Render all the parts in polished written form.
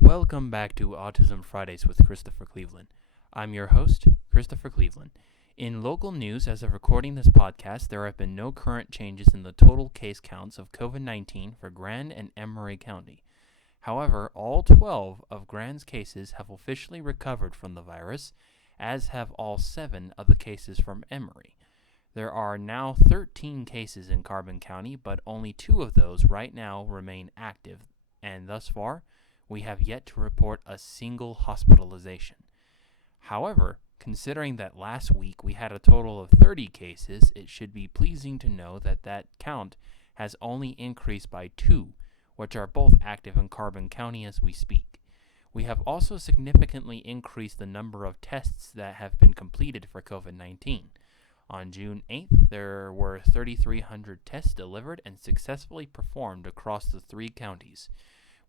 Welcome back to Autism Fridays with Christopher Cleveland. I'm your host, Christopher Cleveland. In local news, as of recording this podcast, there have been no current changes in the total case counts of COVID-19 for Grand and Emery County. However, all 12 of Grand's cases have officially recovered from the virus, as have all 7 of the cases from Emery. There are now 13 cases in Carbon County, but only 2 of those right now remain active, and thus far, we have yet to report a single hospitalization. However, considering that last week we had a total of 30 cases, it should be pleasing to know that that count has only increased by 2, which are both active in Carbon County as we speak. We have also significantly increased the number of tests that have been completed for COVID-19. On June 8th, there were 3,300 tests delivered and successfully performed across the 3 counties.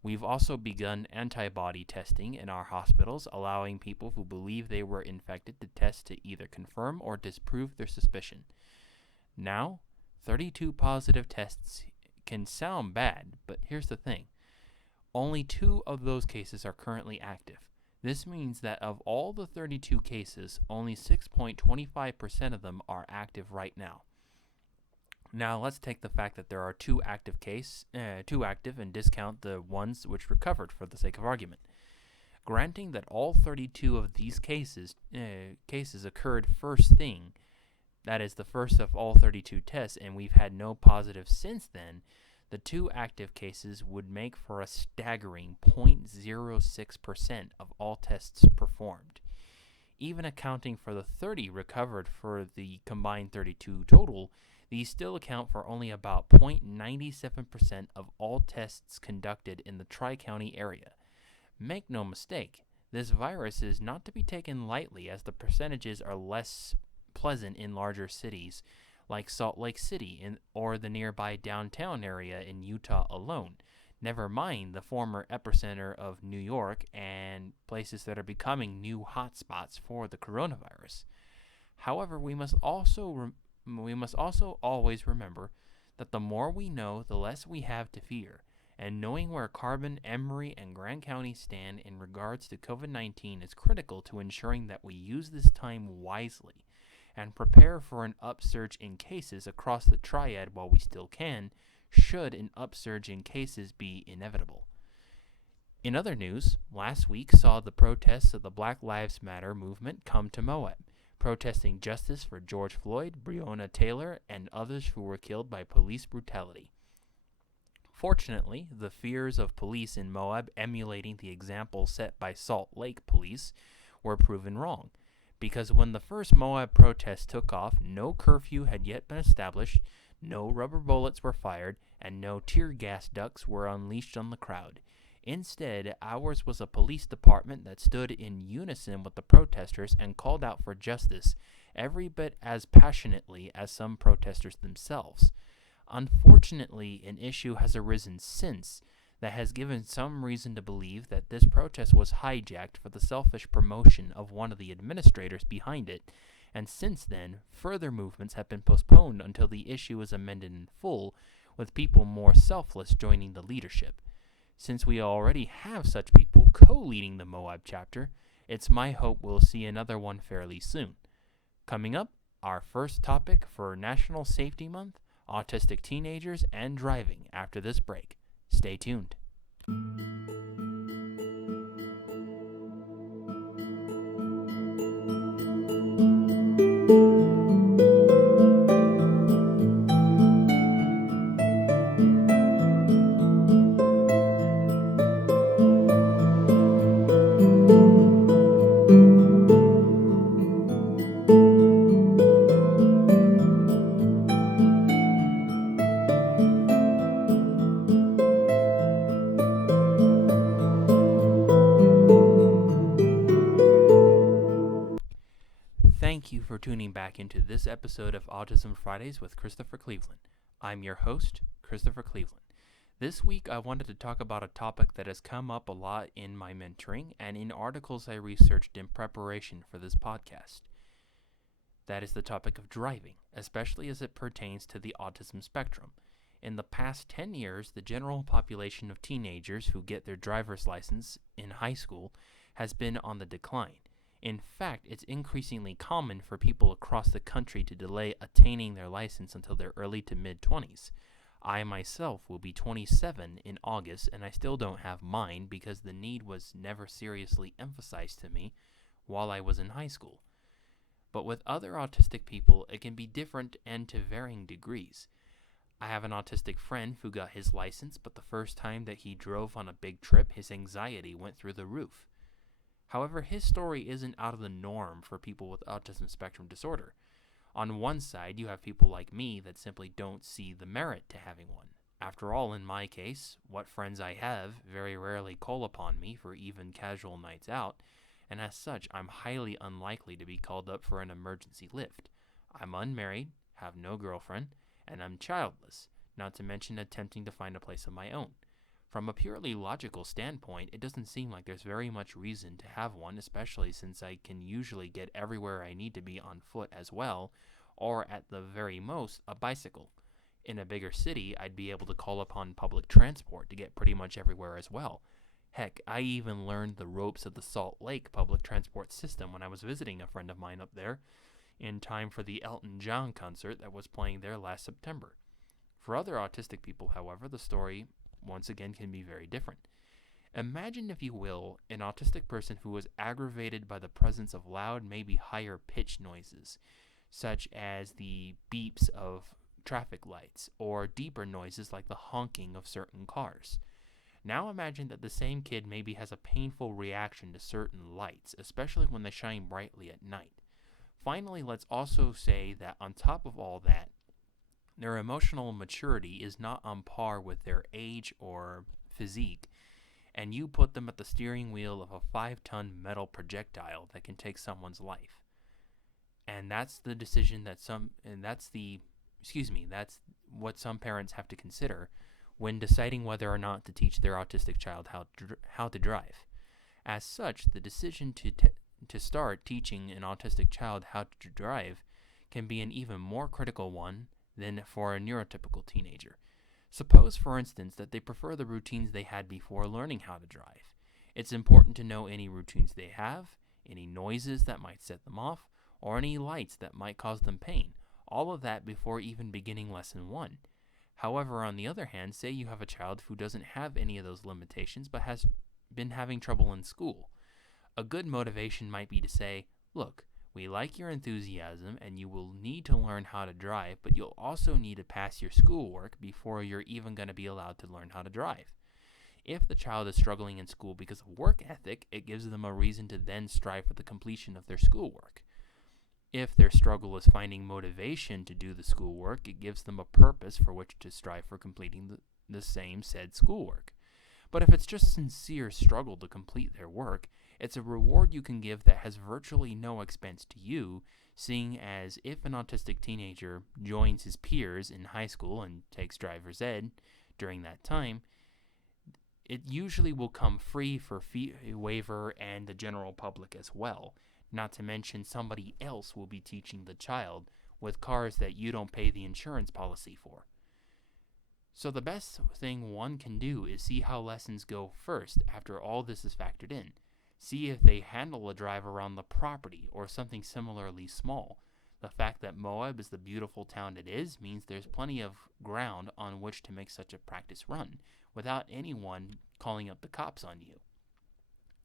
We've also begun antibody testing in our hospitals, allowing people who believe they were infected to test to either confirm or disprove their suspicion. Now, 32 positive tests can sound bad, but here's the thing. Only 2 of those cases are currently active. This means that of all the 32 cases, only 6.25% of them are active right now. Now let's take the fact that there are 2 active and discount the ones which recovered for the sake of argument. Granting that all 32 of these cases occurred first thing, that is the first of all 32 tests, and we've had no positives since then, the 2 active cases would make for a staggering 0.06% of all tests performed. Even accounting for the 30 recovered for the combined 32 total, these still account for only about 0.97% of all tests conducted in the Tri-County area. Make no mistake, this virus is not to be taken lightly, as the percentages are less pleasant in larger cities like Salt Lake City or the nearby downtown area in Utah alone, never mind the former epicenter of New York and places that are becoming new hotspots for the coronavirus. However, we must also always remember that the more we know, the less we have to fear, and knowing where Carbon, Emery, and Grand County stand in regards to COVID-19 is critical to ensuring that we use this time wisely and prepare for an upsurge in cases across the triad while we still can, should an upsurge in cases be inevitable. In other news, last week saw the protests of the Black Lives Matter movement come to Moab, protesting justice for George Floyd, Breonna Taylor, and others who were killed by police brutality. Fortunately, the fears of police in Moab emulating the example set by Salt Lake police were proven wrong, because when the first Moab protests took off, no curfew had yet been established, no rubber bullets were fired, and no tear gas ducts were unleashed on the crowd. Instead, ours was a police department that stood in unison with the protesters and called out for justice, every bit as passionately as some protesters themselves. Unfortunately, an issue has arisen since that has given some reason to believe that this protest was hijacked for the selfish promotion of one of the administrators behind it, and since then, further movements have been postponed until the issue is amended in full, with people more selfless joining the leadership. Since we already have such people co-leading the Moab chapter, it's my hope we'll see another one fairly soon. Coming up, our first topic for National Safety Month, autistic teenagers and driving after this break. Stay tuned. Thank you for tuning back into this episode of Autism Fridays with Christopher Cleveland. I'm your host, Christopher Cleveland. This week I wanted to talk about a topic that has come up a lot in my mentoring and in articles I researched in preparation for this podcast. That is the topic of driving, especially as it pertains to the autism spectrum. In the past 10 years, the general population of teenagers who get their driver's license in high school has been on the decline. In fact, it's increasingly common for people across the country to delay attaining their license until their early to mid-20s. I myself will be 27 in August, and I still don't have mine because the need was never seriously emphasized to me while I was in high school. But with other autistic people, it can be different and to varying degrees. I have an autistic friend who got his license, but the first time that he drove on a big trip, his anxiety went through the roof. However, his story isn't out of the norm for people with autism spectrum disorder. On one side, you have people like me that simply don't see the merit to having one. After all, in my case, what friends I have very rarely call upon me for even casual nights out, and as such, I'm highly unlikely to be called up for an emergency lift. I'm unmarried, have no girlfriend, and I'm childless, not to mention attempting to find a place of my own. From a purely logical standpoint, it doesn't seem like there's very much reason to have one, especially since I can usually get everywhere I need to be on foot as well, or at the very most, a bicycle. In a bigger city, I'd be able to call upon public transport to get pretty much everywhere as well. Heck, I even learned the ropes of the Salt Lake public transport system when I was visiting a friend of mine up there in time for the Elton John concert that was playing there last September. For other autistic people, however, the story once again can be very different. Imagine, if you will, an autistic person who was aggravated by the presence of loud, maybe higher pitch noises, such as the beeps of traffic lights or deeper noises like the honking of certain cars. Now imagine that the same kid maybe has a painful reaction to certain lights, especially when they shine brightly at night. Finally, let's also say that on top of all that, their emotional maturity is not on par with their age or physique, and you put them at the steering wheel of a 5-ton metal projectile that can take someone's life. And that's the decision that's what some parents have to consider when deciding whether or not to teach their autistic child how to drive. As such, the decision to start teaching an autistic child how to drive can be an even more critical one than for a neurotypical teenager. Suppose, for instance, that they prefer the routines they had before learning how to drive. It's important to know any routines they have, any noises that might set them off, or any lights that might cause them pain, all of that before even beginning lesson 1. However, on the other hand, say you have a child who doesn't have any of those limitations but has been having trouble in school. A good motivation might be to say, look, we like your enthusiasm and you will need to learn how to drive, but you'll also need to pass your schoolwork before you're even going to be allowed to learn how to drive. If the child is struggling in school because of work ethic, it gives them a reason to then strive for the completion of their schoolwork. If their struggle is finding motivation to do the schoolwork, it gives them a purpose for which to strive for completing the same said schoolwork. But if it's just sincere struggle to complete their work, it's a reward you can give that has virtually no expense to you, seeing as if an autistic teenager joins his peers in high school and takes driver's ed during that time, it usually will come free for fee waiver and the general public as well. Not to mention somebody else will be teaching the child with cars that you don't pay the insurance policy for. So the best thing one can do is see how lessons go first after all this is factored in. See if they handle a drive around the property or something similarly small. The fact that Moab is the beautiful town it is means there's plenty of ground on which to make such a practice run without anyone calling up the cops on you.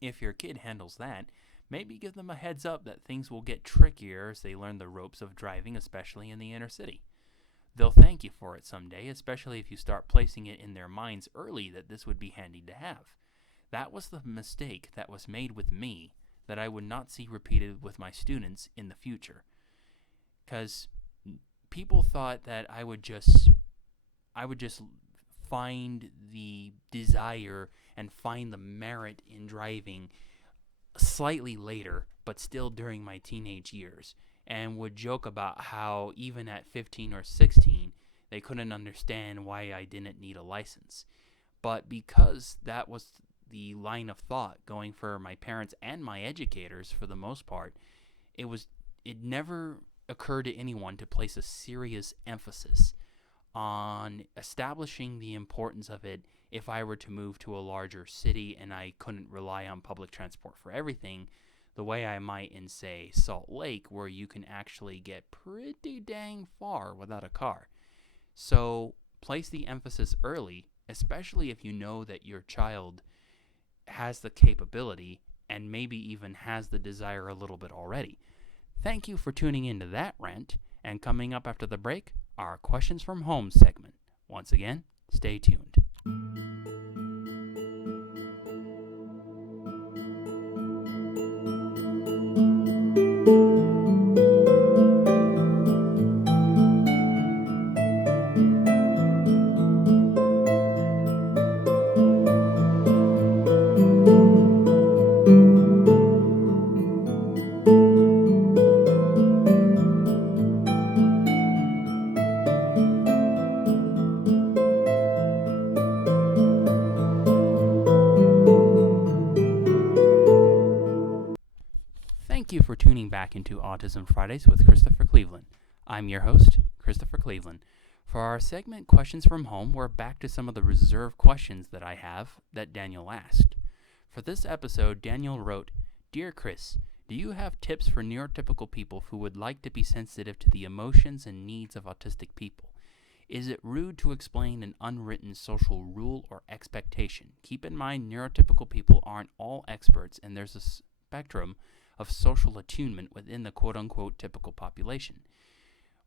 If your kid handles that, maybe give them a heads up that things will get trickier as they learn the ropes of driving, especially in the inner city. They'll thank you for it someday, especially if you start placing it in their minds early that this would be handy to have. That was the mistake that was made with me that I would not see repeated with my students in the future. Because people thought that I would just find the desire and find the merit in driving slightly later, but still during my teenage years, and would joke about how even at 15 or 16, they couldn't understand why I didn't need a license. But because that was the line of thought going for my parents and my educators for the most part, it never occurred to anyone to place a serious emphasis on establishing the importance of it if I were to move to a larger city and I couldn't rely on public transport for everything, the way I might in, say, Salt Lake, where you can actually get pretty dang far without a car. So place the emphasis early, especially if you know that your child has the capability and maybe even has the desire a little bit already. Thank you for tuning into that rant, and coming up after the break, our Questions from Home segment. Once again, stay tuned. Thank you for tuning back into Autism Fridays with Christopher Cleveland. I'm your host, Christopher Cleveland. For our segment Questions from Home, we're back to some of the reserved questions that I have that Daniel asked. For this episode, Daniel wrote, "Dear Chris, do you have tips for neurotypical people who would like to be sensitive to the emotions and needs of autistic people? Is it rude to explain an unwritten social rule or expectation? Keep in mind, neurotypical people aren't all experts, and there's a spectrum of social attunement within the quote-unquote typical population."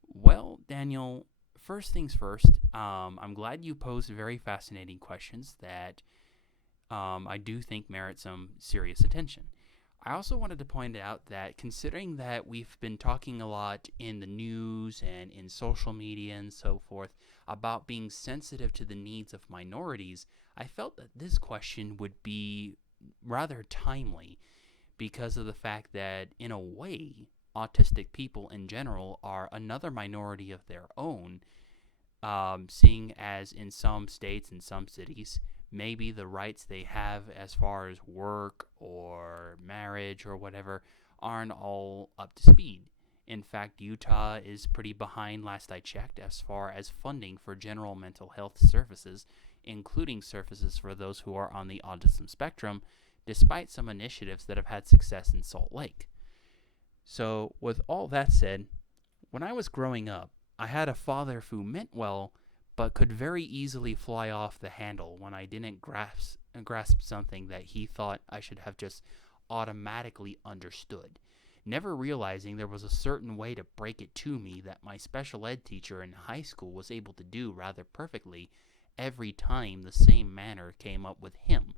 Well, Daniel, first things first, I'm glad you posed very fascinating questions that I do think merit some serious attention. I also wanted to point out that considering that we've been talking a lot in the news and in social media and so forth about being sensitive to the needs of minorities, I felt that this question would be rather timely because of the fact that, in a way, autistic people in general are another minority of their own, seeing as in some states and some cities, maybe the rights they have as far as work or marriage or whatever aren't all up to speed. In fact, Utah is pretty behind last I checked as far as funding for general mental health services, including services for those who are on the autism spectrum, despite some initiatives that have had success in Salt Lake. So, with all that said, when I was growing up, I had a father who meant well, but could very easily fly off the handle when I didn't grasp something that he thought I should have just automatically understood, never realizing there was a certain way to break it to me that my special ed teacher in high school was able to do rather perfectly every time the same manner came up with him.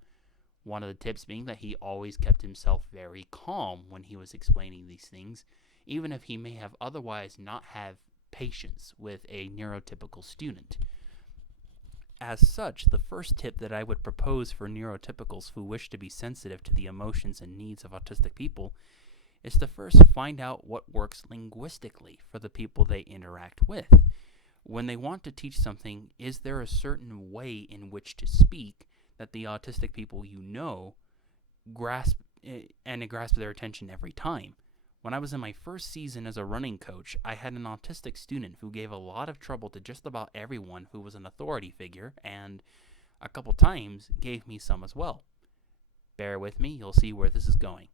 One of the tips being that he always kept himself very calm when he was explaining these things, even if he may have otherwise not have patience with a neurotypical student. As such, the first tip that I would propose for neurotypicals who wish to be sensitive to the emotions and needs of autistic people is to first find out what works linguistically for the people they interact with. When they want to teach something, is there a certain way in which to speak that the autistic people grasp their attention every time? When I was in my first season as a running coach, I had an autistic student who gave a lot of trouble to just about everyone who was an authority figure, and a couple times gave me some as well. Bear with me, you'll see where this is going.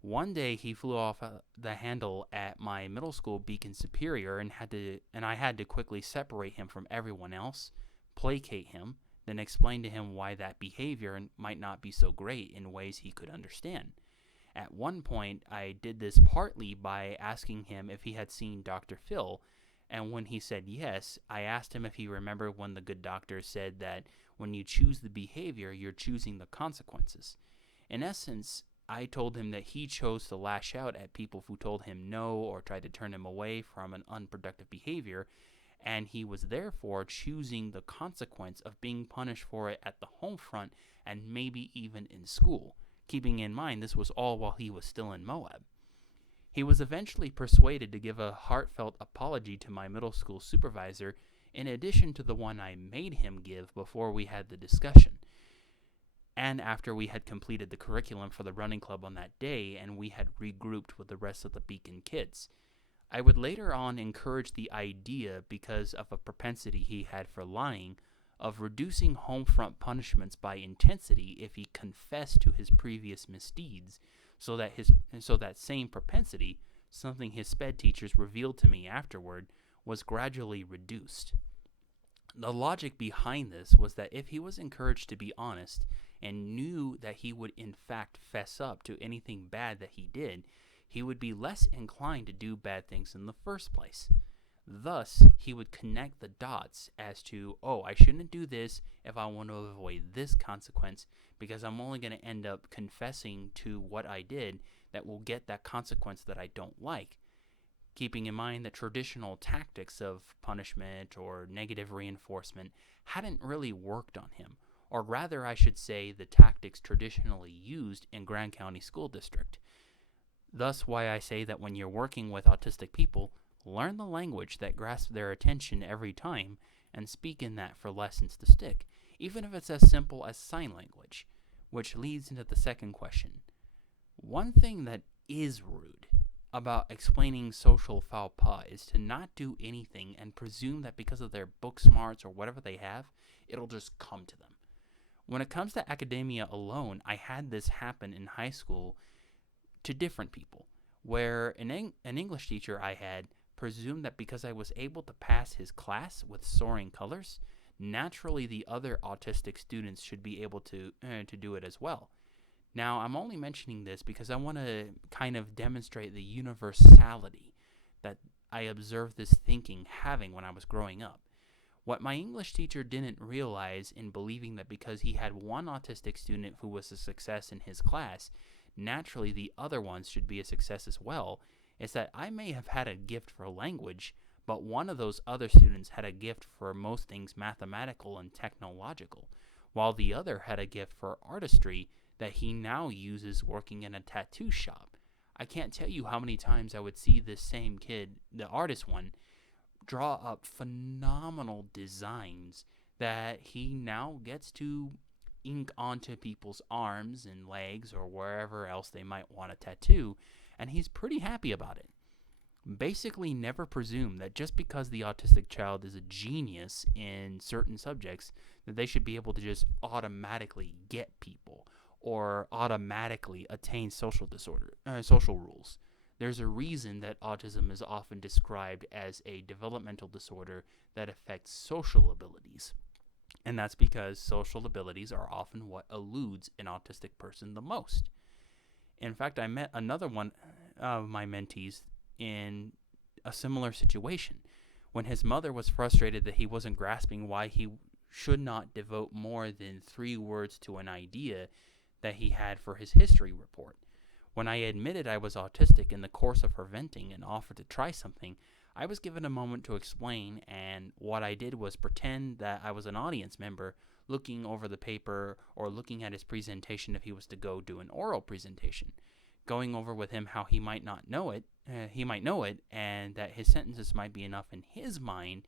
One day he flew off the handle at my middle school Beacon Superior, and I had to quickly separate him from everyone else, placate him, then explain to him why that behavior might not be so great in ways he could understand. At one point, I did this partly by asking him if he had seen Dr. Phil, and when he said yes, I asked him if he remembered when the good doctor said that when you choose the behavior, you're choosing the consequences. In essence, I told him that he chose to lash out at people who told him no or tried to turn him away from an unproductive behavior, and he was therefore choosing the consequence of being punished for it at the home front and maybe even in school, keeping in mind this was all while he was still in Moab. He was eventually persuaded to give a heartfelt apology to my middle school supervisor, in addition to the one I made him give before we had the discussion, and after we had completed the curriculum for the running club on that day and we had regrouped with the rest of the Beacon kids. I would later on encourage the idea, because of a propensity he had for lying, of reducing home front punishments by intensity if he confessed to his previous misdeeds, so that same propensity, something his sped teachers revealed to me afterward, was gradually reduced. The logic behind this was that if he was encouraged to be honest and knew that he would in fact fess up to anything bad that he did, he would be less inclined to do bad things in the first place. Thus, he would connect the dots as to, oh, I shouldn't do this if I want to avoid this consequence, because I'm only going to end up confessing to what I did that will get that consequence that I don't like. Keeping in mind that traditional tactics of punishment or negative reinforcement hadn't really worked on him, or rather, I should say, the tactics traditionally used in Grand County School District. Thus, why I say that when you're working with autistic people, learn the language that grasps their attention every time and speak in that for lessons to stick, even if it's as simple as sign language, which leads into the second question. One thing that is rude about explaining social faux pas is to not do anything and presume that because of their book smarts or whatever they have, it'll just come to them. When it comes to academia alone, I had this happen in high school to different people, where an English teacher I had presumed that because I was able to pass his class with soaring colors, naturally the other autistic students should be able to do it as well. Now, I'm only mentioning this because I want to kind of demonstrate the universality that I observed this thinking having when I was growing up. What my English teacher didn't realize in believing that because he had one autistic student who was a success in his class, naturally the other ones should be a success as well, is that I may have had a gift for language, but one of those other students had a gift for most things mathematical and technological, while the other had a gift for artistry that he now uses working in a tattoo shop. I can't tell you how many times I would see this same kid, the artist one, draw up phenomenal designs that he now gets to ink onto people's arms and legs or wherever else they might want a tattoo, and he's pretty happy about it. Basically, never presume that just because the autistic child is a genius in certain subjects, that they should be able to just automatically get people or automatically attain social rules. There's a reason that autism is often described as a developmental disorder that affects social abilities. And that's because social abilities are often what eludes an autistic person the most. In fact, I met another one of my mentees in a similar situation when his mother was frustrated that he wasn't grasping why he should not devote more than 3 words to an idea that he had for his history report. When I admitted I was autistic in the course of her venting and offered to try something, I was given a moment to explain, and what I did was pretend that I was an audience member looking over the paper or looking at his presentation if he was to go do an oral presentation, going over with him how he might know it, and that his sentences might be enough in his mind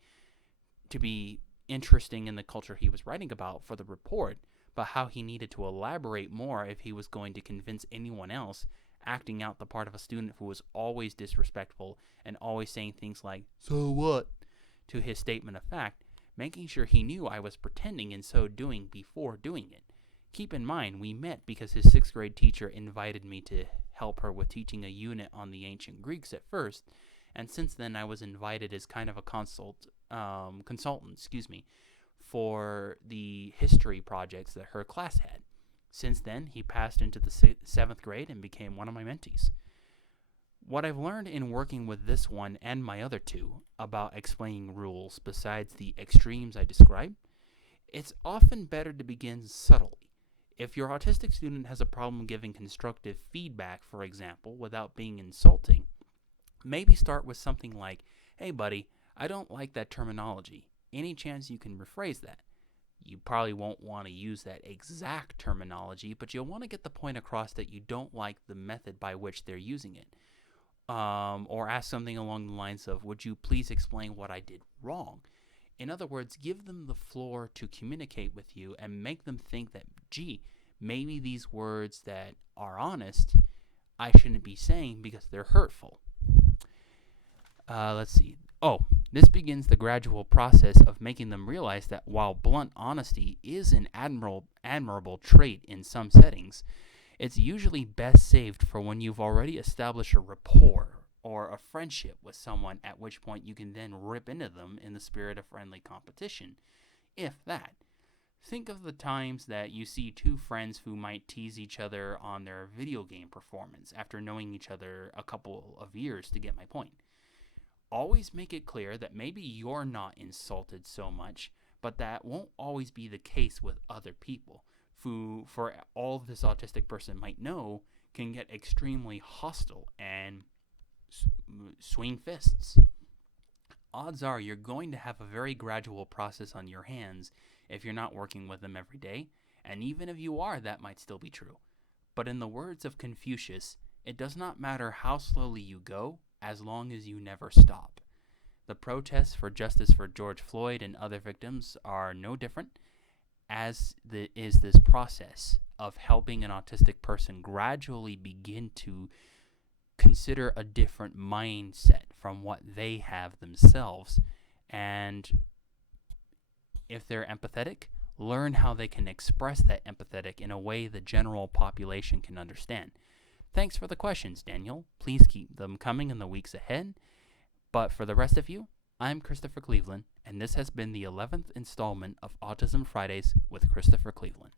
to be interesting in the culture he was writing about for the report, but how he needed to elaborate more if he was going to convince anyone else, acting out the part of a student who was always disrespectful and always saying things like, "So what?" to his statement of fact, making sure he knew I was pretending in so doing before doing it. Keep in mind, we met because his 6th grade teacher invited me to help her with teaching a unit on the ancient Greeks at first, and since then I was invited as kind of a consultant, for the history projects that her class had. Since then, he passed into the 7th grade and became one of my mentees. What I've learned in working with this one and my other 2 about explaining rules besides the extremes I described, it's often better to begin subtly. If your autistic student has a problem giving constructive feedback, for example, without being insulting, maybe start with something like, "Hey buddy, I don't like that terminology. Any chance you can rephrase that?" You probably won't want to use that exact terminology, but you'll want to get the point across that you don't like the method by which they're using it. Or ask something along the lines of, "Would you please explain what I did wrong?" In other words, give them the floor to communicate with you and make them think that, gee, maybe these words that are honest, I shouldn't be saying because they're hurtful. Let's see. Oh, this begins the gradual process of making them realize that while blunt honesty is an admirable trait in some settings, it's usually best saved for when you've already established a rapport or a friendship with someone, at which point you can then rip into them in the spirit of friendly competition, if that. Think of the times that you see two friends who might tease each other on their video game performance after knowing each other a couple of years, to get my point. Always make it clear that maybe you're not insulted so much, but that won't always be the case with other people, who, for all this autistic person might know, can get extremely hostile and swing fists. Odds are you're going to have a very gradual process on your hands if you're not working with them every day, and even if you are, that might still be true. But in the words of Confucius, it does not matter how slowly you go, as long as you never stop. The protests for justice for George Floyd and other victims are no different, as is this process of helping an autistic person gradually begin to consider a different mindset from what they have themselves, and if they're empathetic, learn how they can express that empathetic in a way the general population can understand. Thanks for the questions, Daniel. Please keep them coming in the weeks ahead. But for the rest of you, I'm Christopher Cleveland, and this has been the 11th installment of Autism Fridays with Christopher Cleveland.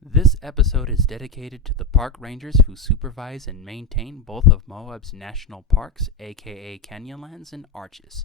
This episode is dedicated to the park rangers who supervise and maintain both of Moab's national parks, aka Canyonlands and Arches.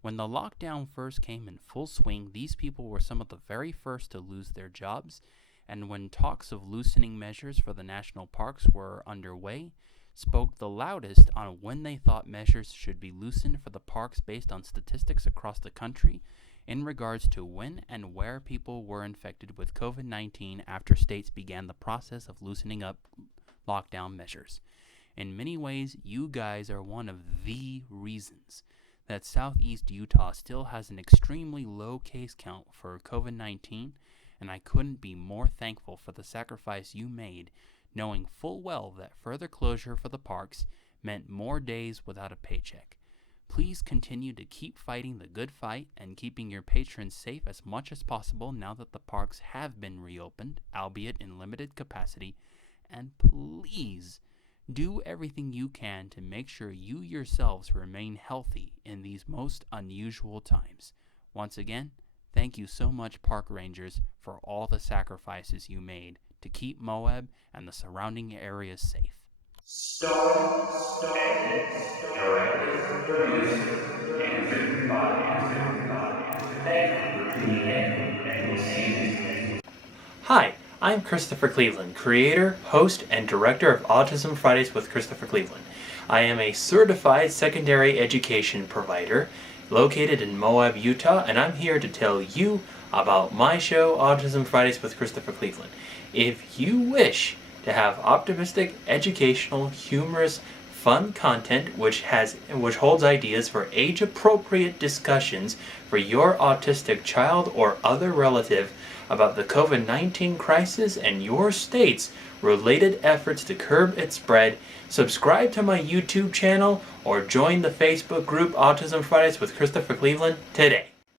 When the lockdown first came in full swing, these people were some of the very first to lose their jobs, and when talks of loosening measures for the national parks were underway, spoke the loudest on when they thought measures should be loosened for the parks based on statistics across the country in regards to when and where people were infected with COVID-19 after states began the process of loosening up lockdown measures. In many ways, you guys are one of the reasons that Southeast Utah still has an extremely low case count for COVID-19, and I couldn't be more thankful for the sacrifice you made, knowing full well that further closure for the parks meant more days without a paycheck. Please continue to keep fighting the good fight and keeping your patrons safe as much as possible now that the parks have been reopened, albeit in limited capacity, and please do everything you can to make sure you yourselves remain healthy in these most unusual times. Once again, thank you so much, park rangers, for all the sacrifices you made to keep Moab and the surrounding areas safe. Starring, directed, produced, and written by. Thank you for tuning in, and we'll see you next week. Hi, I'm Christopher Cleveland, creator, host, and director of Autism Fridays with Christopher Cleveland. I am a certified secondary education provider located in Moab, Utah, and I'm here to tell you about my show, Autism Fridays with Christopher Cleveland. If you wish to have optimistic, educational, humorous, fun content which holds ideas for age-appropriate discussions for your autistic child or other relative about the COVID-19 crisis and your state's related efforts to curb its spread, subscribe to my YouTube channel or join the Facebook group Autism Fridays with Christopher Cleveland today.